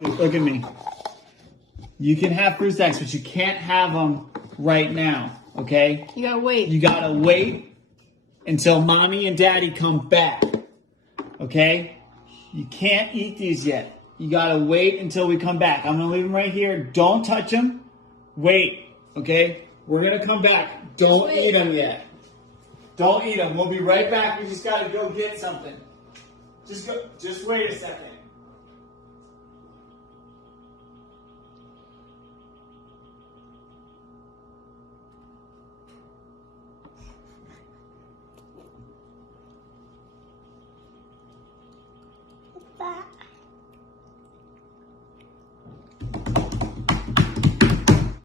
Look at me. You can have fruit snacks, but you can't have them right now, okay? You gotta wait. You gotta wait until mommy and daddy come back, okay? You can't eat these yet. You gotta wait until we come back. I'm gonna leave them right here. Don't touch them. Wait, okay? We're gonna come back. Don't eat them yet. Don't eat them. We'll be right back. We just gotta go get something. Just wait a second.